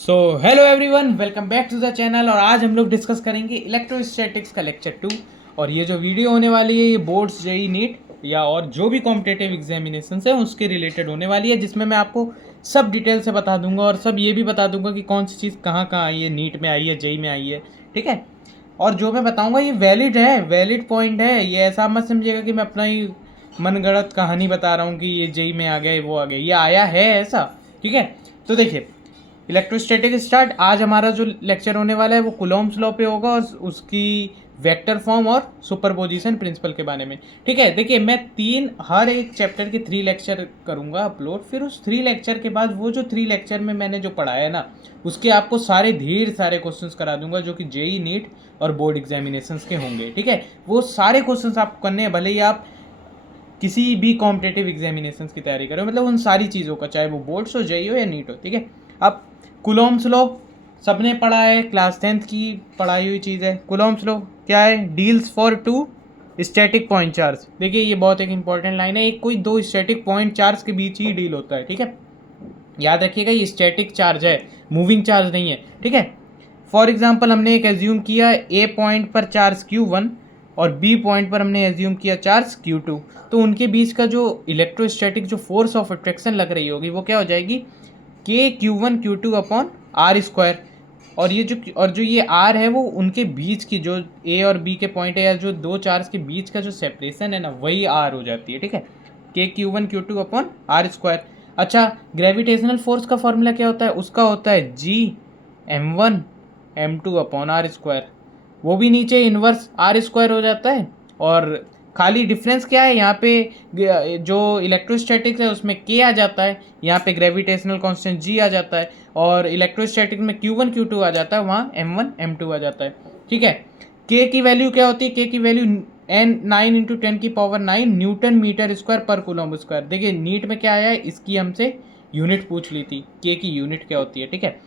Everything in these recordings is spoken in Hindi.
So hello everyone, welcome back to the channel. और आज हम लोग डिस्कस करेंगे इलेक्ट्रोस्टैटिक्स का लेक्चर 2। और ये जो वीडियो होने वाली है ये बोर्ड्स जेई नीट या और जो भी कॉम्पिटेटिव एग्जामिनेशन है उसके रिलेटेड होने वाली है, जिसमें मैं आपको सब डिटेल से बता दूंगा और सब ये भी बता दूंगा कि कौन सी चीज़ कहाँ कहाँ आई है, नीट में आई है, जेई में आई है। ठीक है। और जो मैं बताऊंगा ये वैलिड है, वैलिड पॉइंट है। ये ऐसा मत समझिएगा कि मैं अपना ही मनगढ़ंत कहानी बता रहा हूँ कि ये जेई में आ गया, वो आ गया, ये आया है ऐसा। ठीक है। तो देखिए, इलेक्ट्रोस्टैटिक स्टार्ट। आज हमारा जो लेक्चर होने वाला है वो कुलोम्ब्स लॉ पे होगा और उसकी वेक्टर फॉर्म और सुपरपोजिशन प्रिंसिपल के बारे में। ठीक है। देखिए, मैं हर एक चैप्टर के 3 लेक्चर करूंगा अपलोड। फिर उस 3 लेक्चर के बाद वो जो 3 लेक्चर में मैंने जो पढ़ाया है ना, उसके आपको ढेर सारे क्वेश्चंस करा दूंगा जो कि जेई नीट और बोर्ड एग्जामिनेशंस के होंगे। ठीक है। वो सारे क्वेश्चंस आपको करने हैं, भले ही आप किसी भी कॉम्पिटेटिव एग्जामिनेशंस की तैयारी करो, मतलब उन सारी चीज़ों का, चाहे वो बोर्ड्स हो, जेई हो या नीट हो। ठीक है। अब कुलोम्ब्स लॉ सबने पढ़ा है, क्लास 10th की पढ़ाई हुई चीज़ है। कुलोम्ब्स लॉ क्या है? Deals for two static point charge. देखिए, ये बहुत एक इंपॉर्टेंट लाइन है। एक कोई दो स्टैटिक पॉइंट चार्ज के बीच ही डील होता है। ठीक है। याद रखिएगा, ये स्टैटिक चार्ज है, मूविंग चार्ज नहीं है। ठीक है। फॉर एग्जाम्पल, हमने एक एज्यूम किया ए पॉइंट पर चार्ज Q1 और बी पॉइंट पर हमने एज्यूम किया चार्ज Q2। तो उनके बीच का जो इलेक्ट्रोस्टैटिक जो फोर्स ऑफ अट्रैक्शन लग रही होगी वो क्या हो जाएगी? के Q1 Q2 upon r square. और जो ये आर है वो उनके बीच की, जो ए और बी के पॉइंट है या जो दो चार्ज के बीच का जो सेपरेशन है ना, वही आर हो जाती है। ठीक है। K Q1 Q2 upon r square. अच्छा, ग्रेविटेशनल फोर्स का फॉर्मूला क्या होता है? उसका होता है G m1 m2 upon r square. वो भी नीचे इन्वर्स आर स्क्वायर हो जाता है। और खाली डिफरेंस क्या है यहाँ पे? जो इलेक्ट्रोस्टैटिक्स है उसमें के आ जाता है, यहाँ पे ग्रेविटेशनल कांस्टेंट जी आ जाता है। और इलेक्ट्रोस्टैटिक में Q1 Q2 आ जाता है, वहाँ m1 m2 आ जाता है। ठीक है। के की वैल्यू क्या होती है? के की value n9 × 10⁹ newton metre square पर कूलम्ब स्क्वायर। देखिए, नीट में क्या आया है, इसकी हमसे यूनिट पूछ ली थी, के की यूनिट क्या होती है। ठीक है।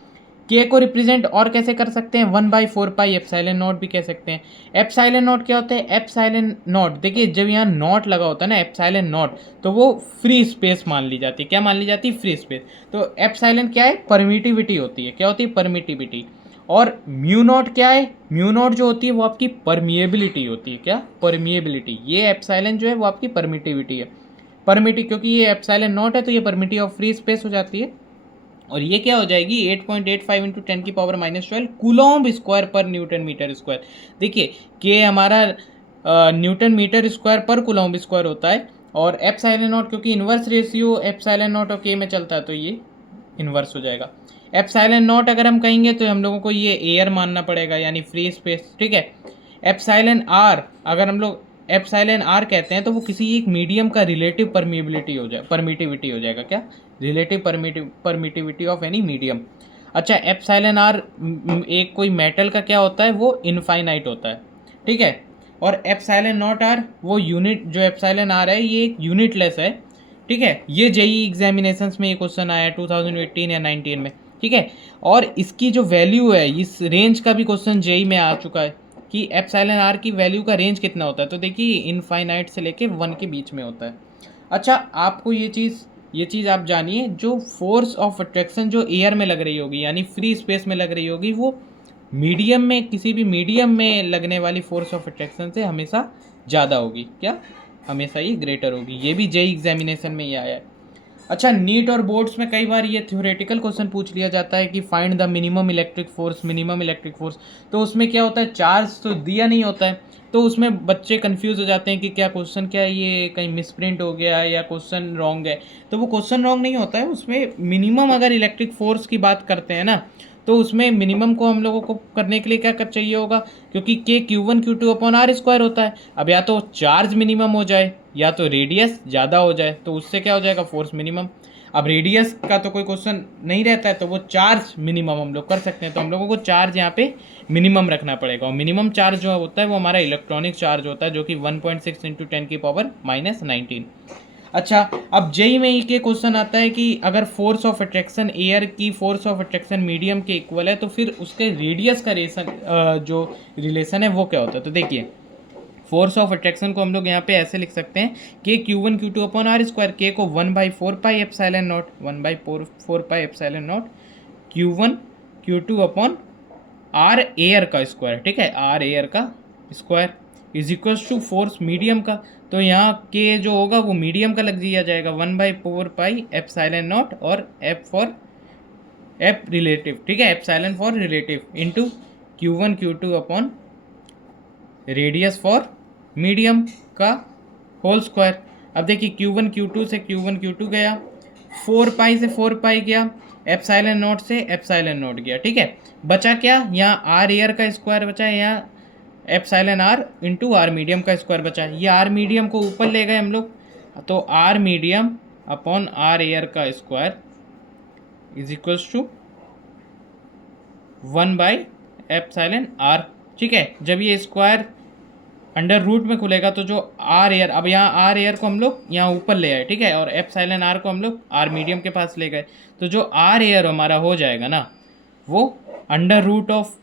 के को रिप्रेजेंट और कैसे कर सकते हैं? 1/4 पाई एप्सिलॉन नॉट भी कह सकते हैं। एप्सिलॉन नॉट क्या होता है? एप्सिलॉन नॉट, देखिए जब यहाँ नॉट लगा होता है ना, एप्सिलॉन नॉट, तो वो फ्री स्पेस मान ली जाती है। क्या मान ली जाती है? Free space. तो एप्सिलॉन क्या है? परमिटिविटी होती है। क्या होती है? परमिटिविटी। और म्यू नॉट क्या है? म्यू नॉट जो होती है वो आपकी परमिएबिलिटी होती है। क्या? परमिएबिलिटी। ये एप्सिलॉन जो है वो आपकी परमिटिविटी है। परमिटिव, क्योंकि ये एप्सिलॉन नॉट है तो ये परमिटिव ऑफ फ्री स्पेस हो जाती है। और ये क्या हो जाएगी? 8.85 × 10⁻12 कूलॉम्ब स्क्वायर पर न्यूटन मीटर स्क्वायर। देखिए, के हमारा न्यूटन मीटर स्क्वायर पर कूलॉम्ब स्क्वायर होता है। और एप्सिलॉन नॉट, क्योंकि इन्वर्स रेशियो एप्सिलॉन नॉट और के में चलता है तो ये इन्वर्स हो जाएगा। एप्सिलॉन नॉट अगर हम कहेंगे तो हम लोगों को ये एयर मानना पड़ेगा, यानी फ्री स्पेस। ठीक है। एप्सिलॉन आर, अगर हम लोग एप्सिलॉन आर कहते हैं तो वो किसी एक मीडियम का रिलेटिव परमिएबिलिटी हो जाए, परमिटिविटी हो जाएगा। क्या? Relative permittivity of any medium. अच्छा, एप्सिलॉन आर एक कोई मेटल का क्या होता है? वो इनफाइनाइट होता है। ठीक है। और एप्सिलॉन नॉट आर, वो यूनिट, जो एप्सिलॉन आर है ये एक यूनिटलेस है। ठीक है। ये जेई एग्जामिनेशंस में ये क्वेश्चन आया 2018 या 19 में। ठीक है। और इसकी जो वैल्यू है, इस रेंज का भी क्वेश्चन जेई में आ चुका है कि एप्सिलॉन आर की वैल्यू का रेंज कितना होता है। तो देखिए, इनफाइनाइट से लेके 1 के बीच में होता है। अच्छा, आपको ये चीज़ आप जानिए, जो फोर्स ऑफ अट्रैक्शन जो एयर में लग रही होगी, यानी फ्री स्पेस में लग रही होगी, वो मीडियम में, किसी भी मीडियम में लगने वाली फोर्स ऑफ अट्रैक्शन से हमेशा ज़्यादा होगी। क्या? हमेशा ही ग्रेटर होगी। ये भी जेई एग्जामिनेशन में ही आया है। अच्छा, नीट और बोर्ड्स में कई बार ये थ्योरेटिकल क्वेश्चन पूछ लिया जाता है कि find the minimum electric force, minimum electric force. तो उसमें क्या होता है? चार्ज तो दिया नहीं होता है, तो उसमें बच्चे कंफ्यूज हो जाते हैं कि क्या क्वेश्चन, क्या ये कहीं मिसप्रिंट हो गया या क्वेश्चन रॉन्ग है। तो वो क्वेश्चन रॉन्ग नहीं होता है, उसमें मिनिमम अगर इलेक्ट्रिक फोर्स की बात करते हैं ना, तो उसमें मिनिमम को हम लोगों को करने के लिए क्या कर चाहिए होगा? क्योंकि के Q1 Q2 upon r square होता है। अब या तो चार्ज मिनिमम हो जाए या तो रेडियस ज़्यादा हो जाए, तो उससे क्या हो जाएगा? Force minimum. अब रेडियस का तो कोई क्वेश्चन नहीं रहता है, तो वो चार्ज मिनिमम हम लोग कर सकते हैं। तो हम लोगों को चार्ज यहाँ पे मिनिमम रखना पड़ेगा। और मिनिमम चार्ज जो होता है वो हमारा इलेक्ट्रॉनिक चार्ज होता है, जो कि 1.6 × 10⁻−19। अच्छा, अब जेई में के क्वेश्चन आता है कि अगर फोर्स ऑफ अट्रैक्शन एयर की फोर्स ऑफ अट्रैक्शन मीडियम के इक्वल है तो फिर उसके रेडियस का जो रिलेशन है वो क्या होता है? तो देखिए, फोर्स ऑफ अट्रैक्शन को हम लोग यहाँ पे ऐसे लिख सकते हैं कि Q1 Q2 upon r square. K को 1/4 pi epsilon naught, 1/4 pi epsilon naught Q1 Q2 upon are air का स्क्वायर, ठीक है, आर एयर का square is equals to force medium का। तो यहाँ के जो होगा वो मीडियम का लग दिया जाएगा 1/4 पाई एप्सिलॉन नॉट और एफ फॉर एफ रिलेटिव, ठीक है, epsilon for relative into Q1 Q2 upon radius for medium का होल स्क्वायर। अब देखिए Q1 Q2 से Q1 Q2 गया, 4 पाई से 4 पाई गया, एप्सिलॉन नॉट से एप्सिलॉन नॉट गया, ठीक है। बचा क्या, यहाँ आर एयर का स्क्वायर बचा है, यहाँ epsilon r into r medium का स्क्वायर बचा है। ये आर मीडियम को ऊपर ले गए हम लोग, तो R medium upon are air का स्क्वायर इज इक्वल्स टू 1/एप्सिलॉन आर, ठीक है। जब ये स्क्वायर अंडर रूट में खुलेगा तो जो आर एयर, अब यहाँ आर एयर को हम लोग यहाँ ऊपर ले आए, ठीक है, और एप्सिलॉन आर को हम लोग आर मीडियम के पास ले गए, तो जो आर एयर हमारा हो जाएगा ना वो under root of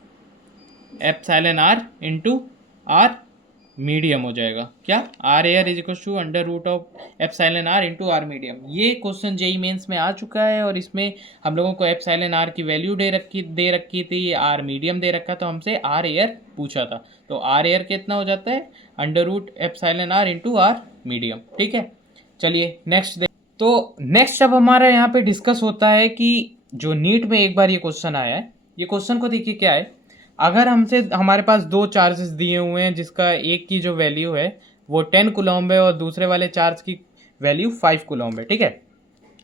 epsilon r into r medium हो जाएगा। क्या, r air is equal to under root of epsilon r into r medium. ये क्वेश्चन जेई मेंस में आ चुका है और इसमें हम लोगों को एप्सिलॉन आर की वैल्यू दे रखी थी, आर मीडियम दे रखा, तो हमसे आर एयर पूछा था। तो आर एयर कितना हो जाता है, under root epsilon r into r medium, ठीक है। चलिए नेक्स्ट तो नेक्स्ट अब हमारा यहाँ पे डिस्कस होता है कि जो नीट में एक बार ये क्वेश्चन आया है, ये क्वेश्चन को देखिए क्या है। अगर हमारे पास दो चार्जेस दिए हुए हैं जिसका एक की जो वैल्यू है वो 10 कूलम्ब है और दूसरे वाले चार्ज की वैल्यू 5 कूलम्ब है, ठीक है।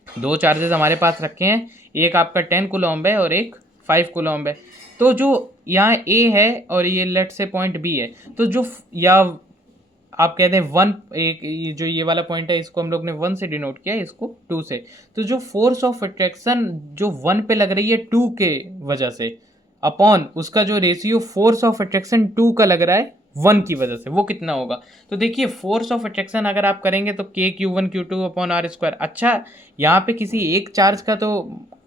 दो चार्जेस हमारे पास रखे हैं, एक आपका 10 कूलम्ब है और एक 5 कूलम्ब है। तो जो यहाँ ए है और ये लेट से पॉइंट बी है, तो जो या आप कहते हैं 1, एक जो ये वाला पॉइंट है इसको हम लोग ने 1 से डिनोट किया, इसको 2 से। तो जो फोर्स ऑफ अट्रैक्शन जो 1 पे लग रही है 2 के वजह से, अपॉन उसका जो रेशियो फोर्स ऑफ अट्रैक्शन 2 का लग रहा है 1 की वजह से, वो कितना होगा। तो देखिए फोर्स ऑफ अट्रैक्शन अगर आप करेंगे तो Q1 Q2 upon r square. अच्छा, यहाँ पे किसी एक चार्ज का तो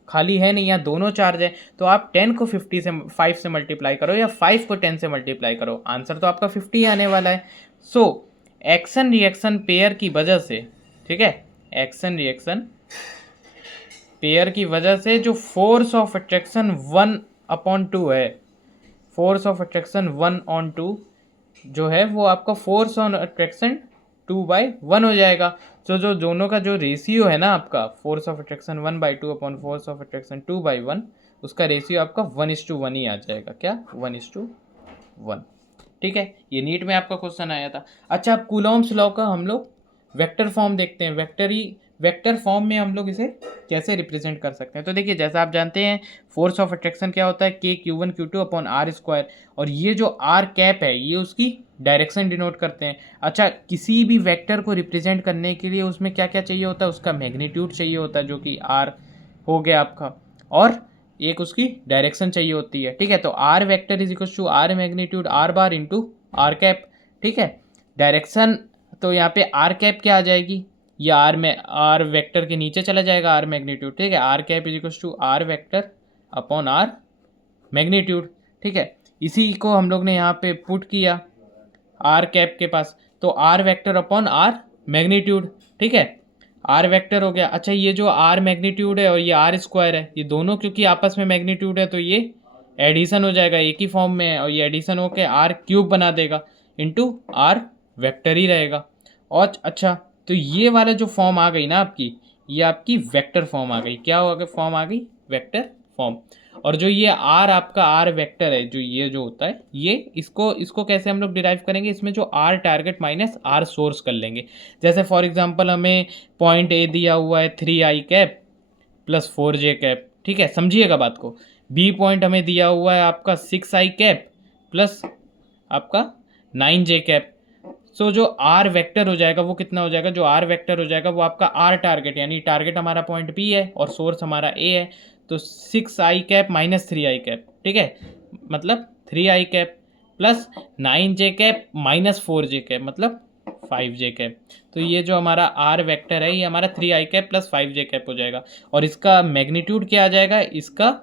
खाली है नहीं, यहाँ दोनों चार्ज है, तो आप 10 को 5 से मल्टीप्लाई करो या 5 को 10 से मल्टीप्लाई करो, आंसर तो आपका 50 आने वाला है। सो एक्शन रिएक्शन पेयर की वजह से, ठीक है, एक्शन रिएक्शन पेयर की वजह से जो फोर्स ऑफ अट्रैक्शन 1/2 है, फोर्स ऑफ अट्रैक्शन 1/2 जो है वो आपका फोर्स ऑन अट्रैक्शन 2/1 हो जाएगा। तो जो दोनों का जो रेशियो है ना आपका, force of attraction 1/2 upon force of attraction 2/1, उसका रेशियो आपका 1:1 ही आ जाएगा। क्या, 1:1, ठीक है। ये नीट में आपका क्वेश्चन आया था। अच्छा, अब कूलॉम्स लॉ का हम लोग वेक्टर फॉर्म देखते हैं। वेक्टर फॉर्म में हम लोग इसे कैसे रिप्रेजेंट कर सकते हैं। तो देखिए जैसा आप जानते हैं फोर्स ऑफ अट्रैक्शन क्या होता है, Q1 Q2 upon r square, और ये जो आर कैप है ये उसकी डायरेक्शन डिनोट करते हैं। अच्छा, किसी भी वेक्टर को रिप्रेजेंट करने के लिए उसमें क्या क्या चाहिए होता है, उसका मैग्नीट्यूड चाहिए होता है जो कि आर हो गया आपका, और एक उसकी डायरेक्शन चाहिए होती है, ठीक है। तो r vector is equal to r magnitude r bar into r cap, ठीक है। डायरेक्शन तो यहाँ पे आर कैप क्या आ जाएगी, ये आर वेक्टर के नीचे चला जाएगा आर मैग्नीट्यूड, ठीक है। R cap is equal to r vector upon r magnitude, ठीक है। इसी को हम लोग ने यहाँ पे पुट किया आर कैप के पास, तो r vector upon r magnitude, ठीक है, आर वेक्टर हो गया। अच्छा, ये जो आर मैग्नीट्यूड है और ये आर स्क्वायर है, ये दोनों क्योंकि आपस में मैग्नीट्यूड है तो ये एडिशन हो जाएगा, एक ही फॉर्म में है, और ये एडिशन होकर आर क्यूब बना देगा इंटू आर वेक्टर ही रहेगा। और अच्छा, तो ये वाला जो फॉर्म आ गई ना आपकी, ये आपकी वेक्टर फॉर्म आ गई। क्या हो गया, फॉर्म आ गई वेक्टर फॉर्म। और जो ये आर आपका आर वेक्टर है, जो ये जो होता है, ये इसको कैसे हम लोग डिराइव करेंगे, इसमें जो r target minus r source कर लेंगे। जैसे फॉर एग्जांपल हमें पॉइंट ए दिया हुआ है 3i cap plus 4j cap, ठीक है, समझिएगा बात को। बी पॉइंट हमें दिया हुआ है आपका 6i कैप प्लस आपका 9j कैप। सो जो आर वेक्टर हो जाएगा वो कितना हो जाएगा, जो आर वेक्टर हो जाएगा वो आपका आर टारगेट, यानी टारगेट हमारा पॉइंट बी है और सोर्स हमारा ए है, तो 6i cap minus 3i cap, ठीक है, मतलब 3i cap plus 9j cap minus 4j cap मतलब 5j कैप। तो ये जो हमारा आर वेक्टर है ये हमारा 3i cap plus 5j cap हो जाएगा, और इसका मैग्नीट्यूड क्या आ जाएगा, इसका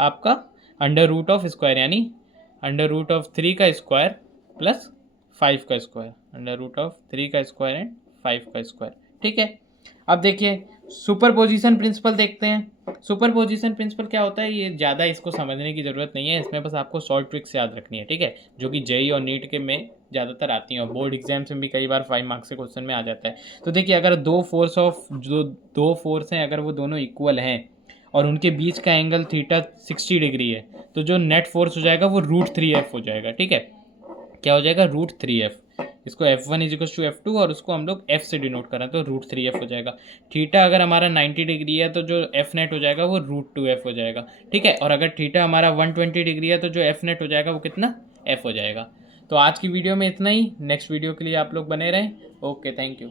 आपका अंडर रूट ऑफ स्क्वायर, यानी अंडर रूट ऑफ 3 का स्क्वायर प्लस 5 का स्क्वायर, अंडर रूट ऑफ 3 का स्क्वायर एंड 5 का स्क्वायर, ठीक है। अब देखिए सुपरपोजिशन प्रिंसिपल देखते हैं। सुपरपोजिशन प्रिंसिपल क्या होता है, ये ज़्यादा इसको समझने की ज़रूरत नहीं है, इसमें बस आपको शॉर्ट ट्रिक्स याद रखनी है, ठीक है, जो कि जेई और नीट के में ज़्यादातर आती हैं और बोर्ड एग्जाम्स में भी कई बार 5 मार्क्स के क्वेश्चन में आ जाता है। तो देखिए अगर दो फोर्स हैं, अगर वो दोनों इक्वल हैं और उनके बीच का एंगल थीटा 60 डिग्री है, तो जो नेट फोर्स हो जाएगा वो √3F हो जाएगा, ठीक है। क्या हो जाएगा, √3F। इसको F1 = F2 और उसको हम लोग F से डिनोट करें तो √3F हो जाएगा। थीटा अगर हमारा 90 डिग्री है तो जो F नेट हो जाएगा वो √2F हो जाएगा, ठीक है। और अगर थीटा हमारा 120 डिग्री है तो जो F नेट हो जाएगा वो कितना, F हो जाएगा। तो आज की वीडियो में इतना ही, नेक्स्ट वीडियो के लिए आप लोग बने रहें। Okay, thank you.